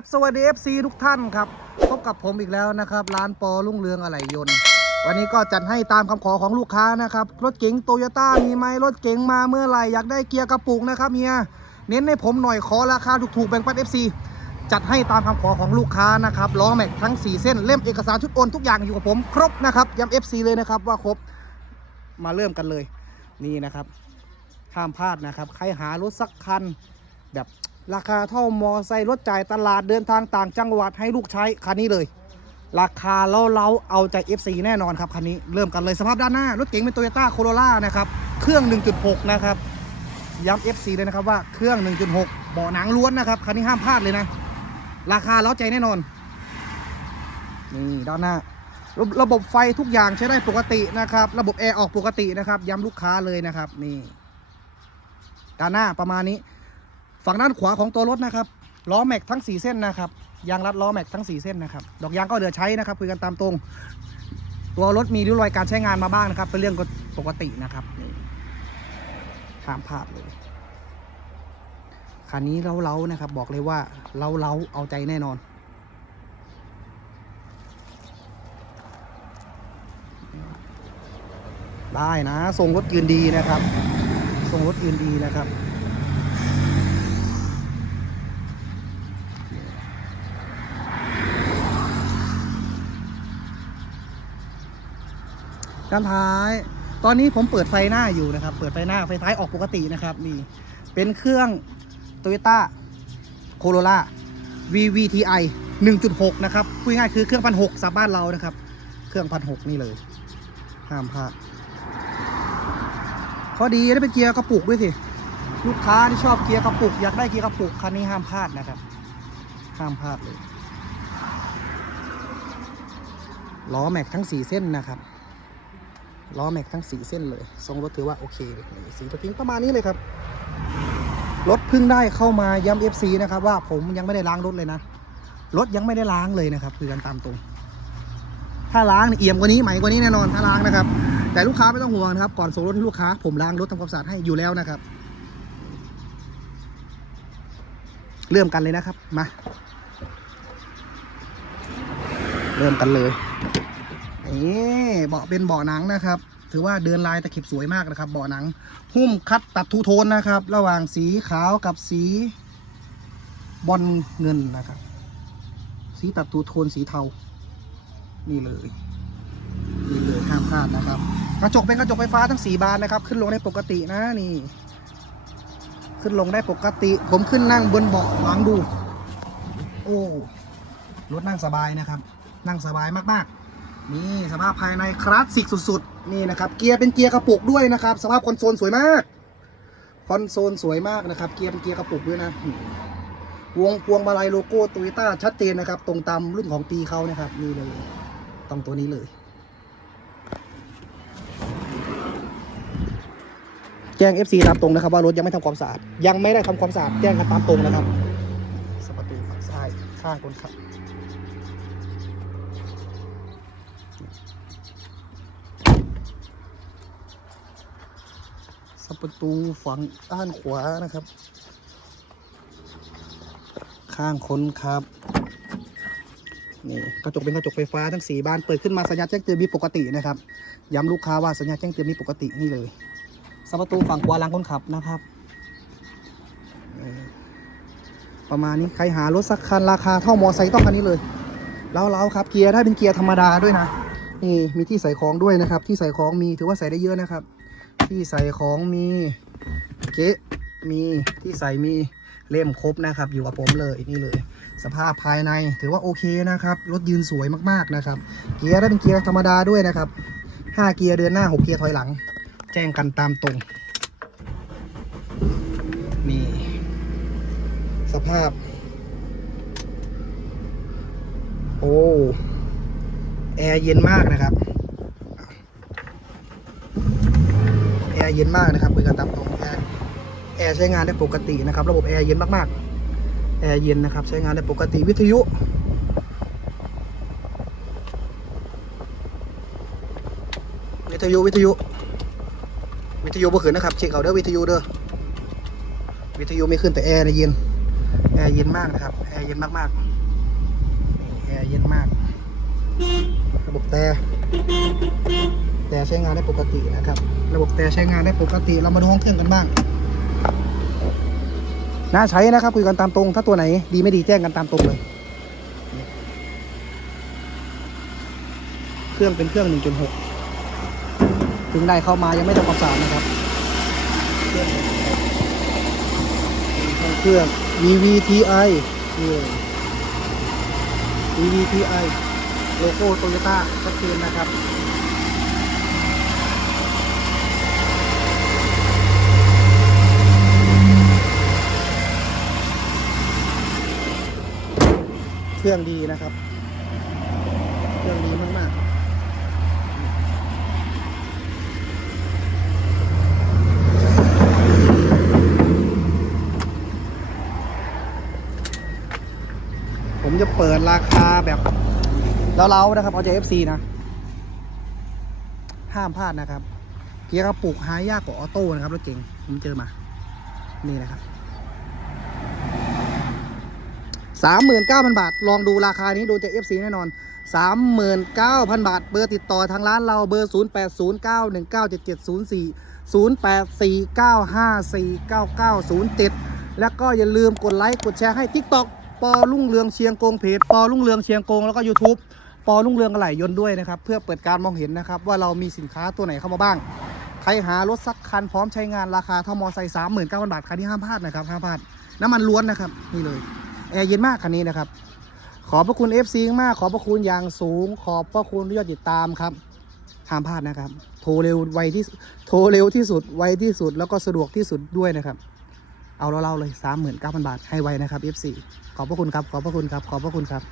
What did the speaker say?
บสวัสดี FC ทุกท่านครับ พบกับผมอีกแล้วนะครับ ร้านปอรุ่งเรืองอะไหล่ยนต์ วันนี้ก็จัดให้ตามคำขอของลูกค้านะครับ รถเก๋งโตโยต้ามีไหมรถเก๋งมาเมื่อไหร่อยากได้เกียร์กระปุกนะครับเฮียเน้นให้ผมหน่อยขอราคาถูกๆแบ่งปัน FC จัดให้ตามคำขอของลูกค้านะครับล้อแม็กทั้ง 4 เส้นเล่มเอกสารชุดโอนทุกอย่างอยู่กับผมครบนะครับย้ำ FC เลยนะครับว่าครบมาเริ่มกันเลยนี่นะครับห้ามพลาดนะครับ ใครหารถสักคันแบบ ราคาเท่ามอไซค์รถจ่ายตลาดเดินทางต่างจังหวัดให้ลูกใช้คันนี้เลย ราคาเล้าเล้าเอาใจ FC แน่นอนครับคันนี้เริ่มกันเลยสภาพด้านหน้ารถเก๋งเป็นโตโยต้าโคโรล่านะครับเครื่อง 1.6 นะครับย้ำ FC เลยนะครับว่าเครื่อง 1.6 เบาะหนังล้วนนะครับคันนี้ห้ามพลาดเลยนะ ราคาเล้าใจแน่นอนนี่ด้านหน้าระระบบไฟทุกอย่างใช้ได้ปกตินะครับ ระบบแอร์ออกปกตินะครับ ย้ำลูกค้าเลยนะครับ นี่ ด้านหน้าประมาณนี้ ฝั่งด้านขวาของตัวรถนะครับล้อแม็กทั้ง 4 เส้นนะครับยางรัดล้อแม็กทั้ง 4 เส้นนะครับดอกยางก็เหลือใช้นะครับคุยกันตามตรง ตัวรถมีริ้วรอยการใช้งานมาบ้างนะครับ เป็นเรื่องปกตินะครับข้ามพลาดเลยคันนี้เล้าๆนะครับ บอกเลยว่าเล้าๆเอาใจแน่นอนได้นะทรงรถยืนดีนะครับทรงรถยืนดีนะครับ ด้านท้าย ตอนนี้ผมเปิดไฟหน้าอยู่นะครับ เปิดไฟหน้าไฟท้ายออกปกตินะครับนี่เป็นเครื่อง Toyota Corolla VVTi 1.6 นะครับพูดง่ายคือเครื่องพันหกสับบ้านเรานะครับ เครื่องพันหกนี่เลย ห้ามพลาดข้อดีได้เป็นเกียร์กระปุกด้วยสิ ลูกค้าที่ชอบเกียร์กระปุก อยากได้เกียร์กระปุกคันนี้ห้ามพลาดนะครับ ห้ามพลาดเลยล้อแม็กทั้ง 4 เส้นนะครับ ล้อแม็กทั้ง 4 เส้นเลยทรงรถถือว่าโอเคเลยสีตัวทิ้งประมาณนี้เลยครับ รถเพิ่งได้เข้ามาย้ำ FC นะครับ ว่าผมยังไม่ได้ล้างรถเลยนะ รถยังไม่ได้ล้างเลยนะครับ คือกันตามตรง ถ้าล้างเนี่ยเอี่ยมกว่านี้ใหม่กว่านี้แน่นอนถ้าล้างนะครับ แต่ลูกค้าไม่ต้องห่วงนะครับ ก่อนส่งรถให้ลูกค้า ผมล้างรถทำความสะอาดให้อยู่แล้วนะครับ เริ่มกันเลยนะครับมา เริ่มกันเลย นี่เบาะเป็นเบาะหนังนะครับ ถือว่าเดินลายตะเข็บสวยมากนะครับเบาะหนัง หุ้มคัดตัดทูโทนนะครับ ระหว่างสีขาวกับสีบอลเงินนะครับ สีตัดทูโทนสีเทา นี่เลยนี่เลยห้ามพลาดนะครับ กระจกเป็นกระจกไฟฟ้าทั้งสี่บานนะครับ ขึ้นลงได้ปกตินะนี่ ขึ้นลงได้ปกติ ผมขึ้นนั่งบนเบาะหลังดู โอ้รถนั่งสบายนะครับ นั่งสบายมากๆ นี่สภาพภายในคลาสสิกสุดๆ นี่นะครับ เกียร์เป็นเกียร์กระปุกด้วยนะครับ สภาพคอนโซลสวยมาก คอนโซลสวยมากนะครับ เกียร์เป็นเกียร์กระปุกด้วยนะ วงพวงมาลัยโลโก้โตโยต้าชัดเจนนะครับ ตรงตามรุ่นของปีเขานะครับ นี่เลยต้องตัวนี้เลย แจ้ง FC ตามตรงนะครับว่ารถยังไม่ทำความสะอาด ยังไม่ได้ทำความสะอาด แจ้งกันตามตรงนะครับสประตูฝั่งซ้ายข้างคนขับ สประตูฝั่งด้านขวานะครับ ข้างคนขับนี่กระจกเป็นกระจกไฟฟ้าทั้งสีบานเปิดขึ้นมาสัญญาณแจ้งเตือนมีปกตินะครับ ย้ำลูกค้าว่าสัญญาณแจ้งเตือนมีปกตินี่เลยสประตูฝั่งขวาหลังคนขับนะครับประมาณนี้ใครหารถสักคันราคาเท่ามอไซค์ต้องคันนี้เลยแล้วเราครับเกียร์ได้เป็นเกียร์ธรรมดาด้วยนะ นี่มีที่ใส่ของด้วยนะครับ ที่ใส่ของมีถือว่าใส่ได้เยอะนะครับ ที่ใส่ของมีเก๊ะมีที่ใส่มีเล่มครบนะครับ อยู่กับผมเลยนี่เลย สภาพภายในถือว่าโอเคนะครับรถยืนสวยมากๆนะครับ เกียร์ได้เป็นเกียร์ธรรมดาด้วยนะครับ 5 เกียร์เดินหน้า 6 เกียร์ถอยหลัง แจ้งกันตามตรงนี่สภาพ โอ้ แอร์เย็นมากนะครับ แอร์เย็นมากนะครับคุยกันตามตรงแอร์แอร์ใช้งานได้ปกตินะครับ ระบบแอร์เย็นมากๆ แอร์เย็นนะครับ ใช้งานได้ปกติวิทยุวิทยุวิทยุวิทยุบ่ขึ้นนะครับเช็คเอาเด้อวิทยุเด้อวิทยุไม่ขึ้นแต่แอร์เยเย็นแอร์เย็นมากนะครับแอร์เย็นมากๆร ระบบแต่แต่ใช้งานได้ปกตินะครับ ระบบแต่ใช้งานได้ปกติ เรามาดูห้องเครื่องกันบ้าง น่าใช้นะครับคุยกันตามตรง ถ้าตัวไหนดีไม่ดีแจ้งกันตามตรงเลย เครื่องเป็นเครื่อง 1.6 ถึงได้เข้ามายังไม่ทำความสะอาดนะครับ เครื่อง VVTi นี่เลย VVTi โลโก้โตโยต้าชัดเจนนะครับเครื่องดีนะครับ เครื่องดีมากๆผมจะเปิดราคาแบบ เล้าๆนะครับเอาใจ FC นะ ห้ามพลาดนะครับ เกียร์กระปุกหายากกว่าออโต้นะครับรถเก๋งผมเจอมา นี่นะครับสามหมื่นเก้าพันบาท ลองดูราคานี้ดูจาก FC แน่นอนสามหมื่นเก้าพันบาท เบอร์ติดต่อทางร้านเราเบอร์ศูนย์แปดศูนย์เก้าหนึ่งเก้าเจ็ดเจ็ดศูนย์สี่ศูนย์แปดสี่เก้าห้าสี่เก้าเก้าศูนย์เจ็ดแล้วก็อย่าลืมกดไลค์กดแชร์ให้ TikTok ปอลุ่งเรืองเชียงกงเพจปอลุ่งเรืองเชียงกงแล้วก็ YouTube ปอลุ่งเรืองอะไหล่ยนต์ด้วยนะครับ เพื่อเปิดการมองเห็นนะครับว่าเรามีสินค้าตัวไหนเข้ามาบ้าง ใครหารถสักคันพร้อมใช้งานราคาเท่ามอไซค์สามหมื่นเก้าพันบาทคันที่ห้ามพลาดนะครับห้ามพลาดน้ำมันล้วนนะครับนี่เลยแอร์เย็นมากคันนี้นะครับขอบพระคุณ FC มากขอบพระคุณอย่างสูง ขอบพระคุณที่ยอดติดตามครับห้ามพลาดนะครับ โทรเร็วไวที่โทรเร็วที่สุดไวที่สุดแล้วก็สะดวกที่สุดด้วยนะครับ เอาเราๆเลย 39,000 บาทให้ไวนะครับ FC ขอบพระคุณครับ ขอบพระคุณครับ ขอบพระคุณครับ